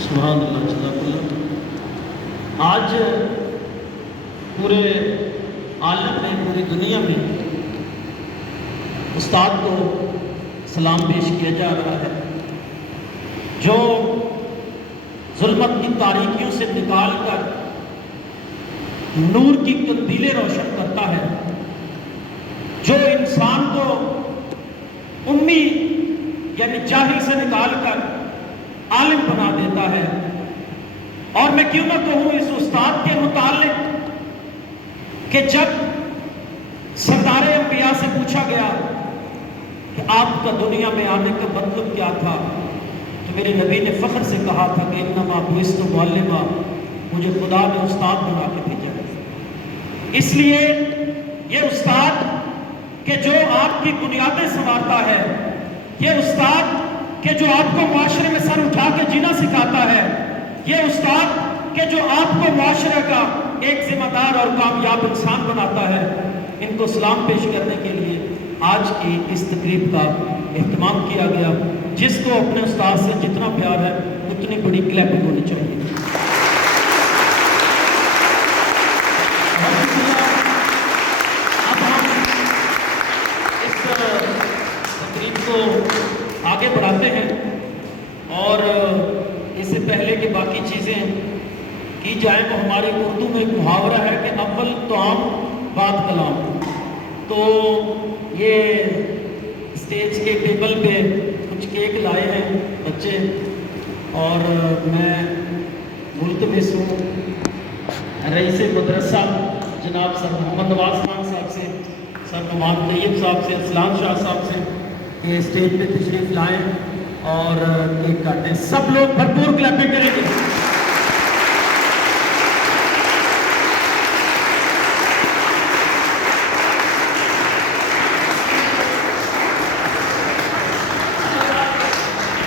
سبحان اللہ، جزاک اللہ۔ آج پورے عالم میں، پوری دنیا میں استاد کو سلام پیش کیا جا رہا ہے، جو ظلمت کی تاریکیوں سے نکال کر نور کی قندیلیں روشن کرتا ہے، جو انسان کو امی یعنی جاہل سے نکال کر عالم بنا دیتا ہے۔ اور میں کیوں نہ کہوں اس استاد کے متعلق کہ جب سردار انبیاء سے پوچھا گیا کہ آپ کا دنیا میں آنے کا مطلب کیا تھا، تو میرے نبی نے فخر سے کہا تھا کہ انما بعثت معلما، مجھے خدا نے استاد بنا کے بھیجا ہے۔ اس لیے یہ استاد کہ جو آپ کی بنیادیں سنوارتا ہے، یہ استاد کہ جو آپ کو معاشرے میں سر اٹھا کے جینا سکھاتا ہے، یہ استاد کہ جو آپ کو معاشرے کا ایک ذمہ دار اور کامیاب انسان بناتا ہے، ان کو سلام پیش کرنے کے لیے آج کی اس تقریب کا اہتمام کیا گیا۔ جس کو اپنے استاد سے جتنا پیار ہے اتنی بڑی کلیپنگ ہونی چاہیے۔ اب ہم اس تقریب کو آگے بڑھاتے ہیں، اور اس سے پہلے کہ باقی چیزیں کی جائیں وہ ہمارے اردو میں ایک محاورہ ہے کہ اول طعام بعد کلام۔ تو یہ اسٹیج کے ٹیبل پہ کچھ کیک لائے ہیں بچے، اور میں ملتمس ہوں رئیس مدرسہ جناب سر محمد نواز خان صاحب سے، سر نعمان طیب صاحب سے، اسلام شاہ صاحب سے کہ اسٹیج پہ تشریف لائیں اور کیک کاٹیں۔ سب لوگ بھرپور کلیپنگ کریں گے۔